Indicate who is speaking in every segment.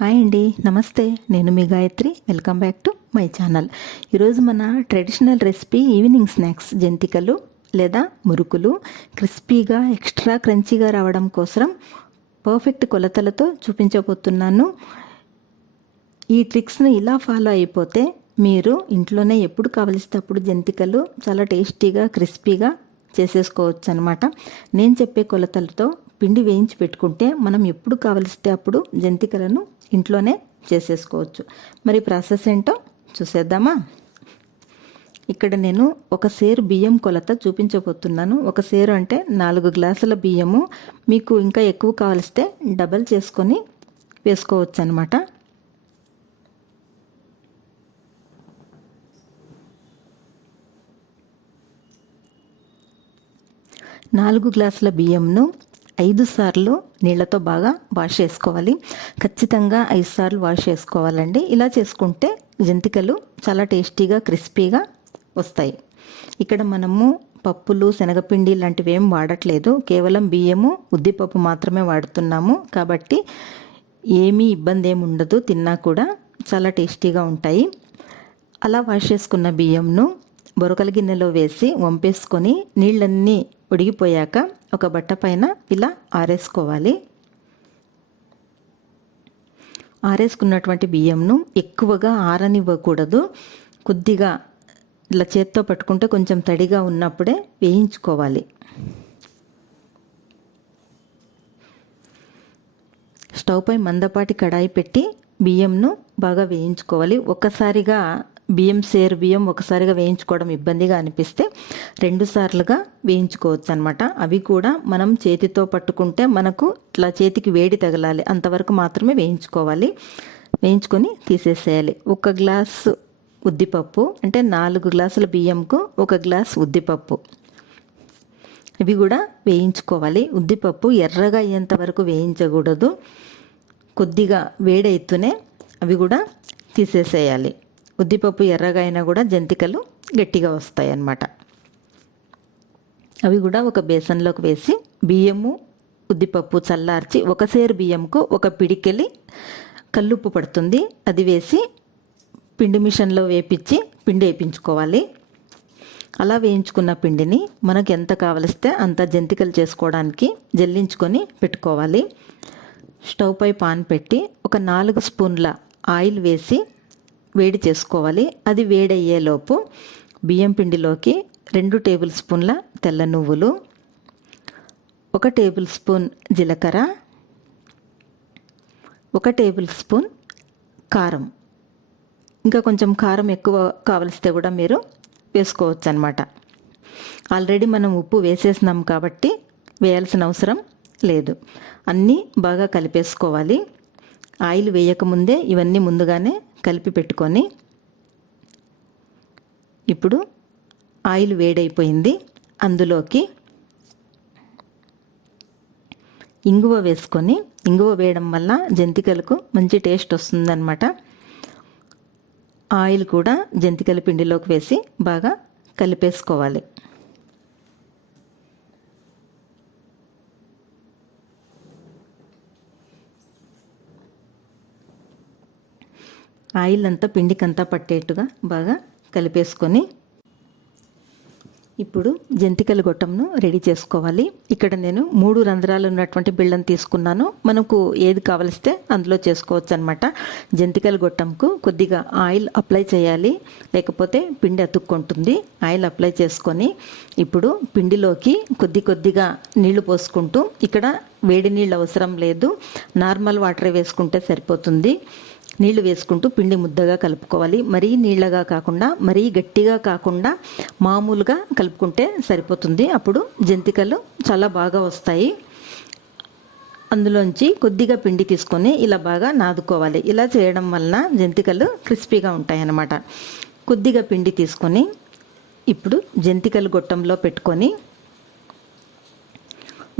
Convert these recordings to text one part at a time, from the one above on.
Speaker 1: Hi అండి నమస్తే. నేను మీ Gayatri. Welcome back to my channel ఈరోజు మన ట్రెడిషనల్ రెసిపీ ఈవినింగ్ స్నాక్స్ జంతికలు లేదా మురుకులు క్రిస్పీగా ఎక్స్ట్రా క్రంచీగా రావడం కోసం పర్ఫెక్ట్ కొలతలతో చూపించబోతున్నాను. ఈ ట్రిక్స్ని ఇలా ఫాలో అయిపోతే మీరు ఇంట్లోనే ఎప్పుడు కావలిస్తే అప్పుడు జంతికలు చాలా టేస్టీగా క్రిస్పీగా చేసేసుకోవచ్చు అనమాట నేను చెప్పే కొలతలతో పిండి వేయించి పెట్టుకుంటే మనం ఎప్పుడు కావలిస్తే అప్పుడు జంతికలను ఇంట్లోనే చేసేసుకోవచ్చు. మరి ప్రాసెస్ ఏంటో చూసేద్దామా? ఇక్కడ నేను ఒక సేరు బియ్యం కొలత చూపించబోతున్నాను. ఒక సేరు అంటే నాలుగు గ్లాసుల బియ్యము. మీకు ఇంకా ఎక్కువ కావలిస్తే డబల్ చేసుకొని వేసుకోవచ్చు అనమాట నాలుగు గ్లాసుల బియ్యంను ఐదు సార్లు నీళ్ళతో బాగా వాష్ చేసుకోవాలి. ఖచ్చితంగా ఐదు సార్లు వాష్ చేసుకోవాలండి. ఇలా చేసుకుంటే జంతికలు చాలా టేస్టీగా క్రిస్పీగా వస్తాయి. ఇక్కడ మనము పప్పులు శనగపిండి లాంటివి ఏం వాడట్లేదు. కేవలం బియ్యము ఉద్దిపప్పు మాత్రమే వాడుతున్నాము. కాబట్టి ఏమీ ఇబ్బంది ఏమి ఉండదు. తిన్నా కూడా చాలా టేస్టీగా ఉంటాయి. అలా వాష్ చేసుకున్న బియ్యంను బొరకల గిన్నెలో వేసి వంపేసుకొని నీళ్ళన్నీ ఉడిగిపోయాక ఒక బట్ట పైన ఇలా ఆరేసుకోవాలి. ఆరేసుకున్నటువంటి బియ్యంను ఎక్కువగా ఆరనివ్వకూడదు. కొద్దిగా ఇలా చేత్తో పట్టుకుంటే కొంచెం తడిగా ఉన్నప్పుడే వేయించుకోవాలి. స్టవ్ పై మందపాటి కడాయి పెట్టి బియ్యంను బాగా వేయించుకోవాలి. ఒక్కసారిగా బియ్యం సేరు బియ్యం ఒకసారిగా వేయించుకోవడం ఇబ్బందిగా అనిపిస్తే రెండు సార్లుగా వేయించుకోవచ్చు అనమాట అవి కూడా మనం చేతితో పట్టుకుంటే మనకు ఇట్లా చేతికి వేడి తగలాలి. అంతవరకు మాత్రమే వేయించుకోవాలి. వేయించుకొని తీసేసేయాలి. ఒక గ్లాసు ఉద్దిపప్పు అంటే నాలుగు గ్లాసుల బియ్యంకు ఒక గ్లాస్ ఉద్దిపప్పు. ఇవి కూడా వేయించుకోవాలి. ఉద్దిపప్పు ఎర్రగా అయ్యేంత వరకు వేయించకూడదు. కొద్దిగా వేడైతూనే అవి కూడా తీసేసేయాలి. ఉద్దిపప్పు ఎర్రగా అయినా కూడా జంతికలు గట్టిగా వస్తాయి అన్నమాట అవి కూడా ఒక బేసన్లోకి వేసి బియ్యము ఉద్దిపప్పు చల్లార్చి ఒక సేరు బియ్యంకు ఒక పిడికెలి కల్లుప్పు పడుతుంది. అది వేసి పిండి మిషన్లో వేపించి పిండి వేయించుకోవాలి అలా వేయించుకున్న పిండిని మనకు ఎంత కావలిస్తే అంత జంతికలు చేసుకోవడానికి జల్లించుకొని పెట్టుకోవాలి. స్టవ్ పై పాన్ పెట్టి ఒక నాలుగు స్పూన్ల ఆయిల్ వేసి వేడి చేసుకోవాలి. అది వేడయ్యేలోపు బియ్యం పిండిలోకి రెండు టేబుల్ స్పూన్ల తెల్ల నువ్వులు ఒక టేబుల్ స్పూన్ జీలకర్ర ఒక టేబుల్ స్పూన్ కారం. ఇంకా కొంచెం కారం ఎక్కువ కావలిస్తే కూడా మీరు వేసుకోవచ్చు అనమాట ఆల్రెడీ మనం ఉప్పు వేసేసినాం కాబట్టి వేయాల్సిన అవసరం లేదు. అన్నీ బాగా కలిపేసుకోవాలి. ఆయిల్ వేయకముందే ఇవన్నీ ముందుగానే కలిపి పెట్టుకొని ఇప్పుడు ఆయిల్ వేడైపోయింది. అందులోకి ఇంగువ వేసుకొని ఇంగువ వేయడం వల్ల జంతికలకు మంచి టేస్ట్ వస్తుందన్నమాట. ఆయిల్ కూడా జంతికల పిండిలోకి వేసి బాగా కలిపేసుకోవాలి. ఆయిల్ అంతా పిండికంతా పట్టేట్టుగా బాగా కలిపేసుకొని ఇప్పుడు జంతికల గొట్టంను రెడీ చేసుకోవాలి. ఇక్కడ నేను మూడు రంధ్రాలు ఉన్నటువంటి బిళ్ళను తీసుకున్నాను. మనకు ఏది కావలిస్తే అందులో చేసుకోవచ్చు అనమాట జంతికల గొట్టంకు కొద్దిగా ఆయిల్ అప్లై చేయాలి. లేకపోతే పిండి అతుక్కుంటుంది. ఆయిల్ అప్లై చేసుకొని ఇప్పుడు పిండిలోకి కొద్ది కొద్దిగా నీళ్ళు పోసుకుంటూ ఇక్కడ వేడి నీళ్ళు అవసరం లేదు. నార్మల్ వాటర్ వేసుకుంటే సరిపోతుంది. నీళ్ళు వేసుకుంటూ పిండి ముద్దగా కలుపుకోవాలి. మరీ నీళ్ళగా కాకుండా మరీ గట్టిగా కాకుండా మామూలుగా కలుపుకుంటే సరిపోతుంది. అప్పుడు జంతికలు చాలా బాగా వస్తాయి. అందులోంచి కొద్దిగా పిండి తీసుకొని ఇలా బాగా నాదుకోవాలి. ఇలా చేయడం వలన జంతికలు క్రిస్పీగా ఉంటాయి అన్నమాట కొద్దిగా పిండి తీసుకొని ఇప్పుడు జంతికలు గొట్టంలో పెట్టుకొని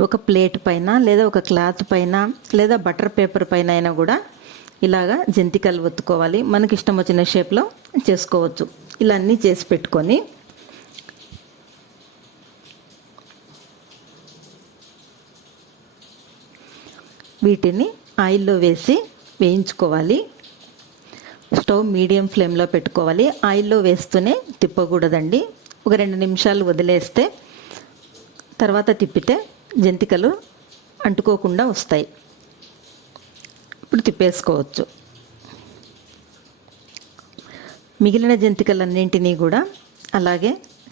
Speaker 1: ఒక ప్లేట్ పైన లేదా ఒక క్లాత్ పైన లేదా బటర్ పేపర్ పైన అయినా కూడా ఇలాగా జంతికలు ఒత్తుకోవాలి. మనకి ఇష్టం వచ్చిన షేప్లో చేసుకోవచ్చు. ఇలా అన్నీ చేసి పెట్టుకొని వీటిని ఆయిల్లో వేసి వేయించుకోవాలి. స్టవ్ మీడియం ఫ్లేమ్లో పెట్టుకోవాలి. ఆయిల్లో వేస్తూనే తిప్పకూడదండి. ఒక రెండు నిమిషాలు వదిలేస్తే తర్వాత తిప్పితే జంతికలు అంటుకోకుండా వస్తాయి. ఇప్పుడు తిప్పేసుకోవచ్చు. మిగిలిన జంతికలన్నింటినీ కూడా అలాగే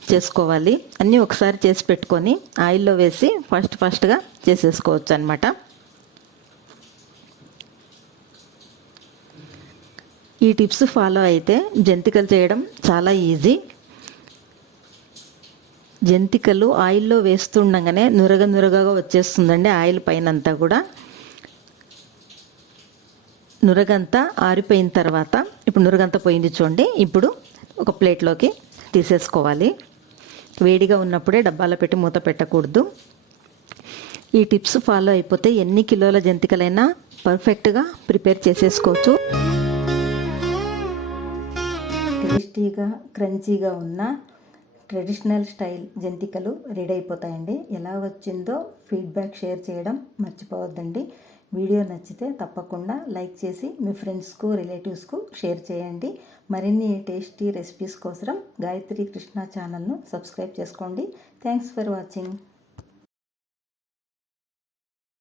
Speaker 1: చేసుకోవాలి. అన్నీ ఒకసారి చేసి పెట్టుకొని ఆయిల్లో వేసి ఫస్ట్ ఫస్ట్గా చేసేసుకోవచ్చు అనమాట ఈ టిప్స్ ఫాలో అయితే జంతికలు చేయడం చాలా ఈజీ. జంతికలు ఆయిల్లో వేస్తుండగానే నురగ నురగగా వచ్చేస్తుందండి ఆయిల్ పైనంతా కూడా. నురగంతా ఆరిపోయిన తర్వాత ఇప్పుడు నురగంత పోయింది చూడండి. ఇప్పుడు ఒక ప్లేట్లోకి తీసేసుకోవాలి. వేడిగా ఉన్నప్పుడే డబ్బాలో పెట్టి మూత పెట్టకూడదు. ఈ టిప్స్ ఫాలో అయిపోతే ఎన్ని కిలోల జంతికలైనా పర్ఫెక్ట్గా ప్రిపేర్ చేసేసుకోవచ్చు. టేస్టీగా క్రంచీగా ఉన్న ట్రెడిషనల్ స్టైల్ జంతికలు రెడీ అయిపోతాయండి. ఎలా వచ్చిందో ఫీడ్బ్యాక్ షేర్ చేయడం మర్చిపోవద్దండి. వీడియో నచ్చితే తప్పకుండా లైక్ చేసి మీ ఫ్రెండ్స్కు రిలేటివ్స్కు షేర్ చేయండి. మరిన్ని టేస్టీ రెసిపీస్ కోసం గాయత్రి కృష్ణ ఛానల్ను సబ్స్క్రైబ్ చేసుకోండి. Thanks for watching.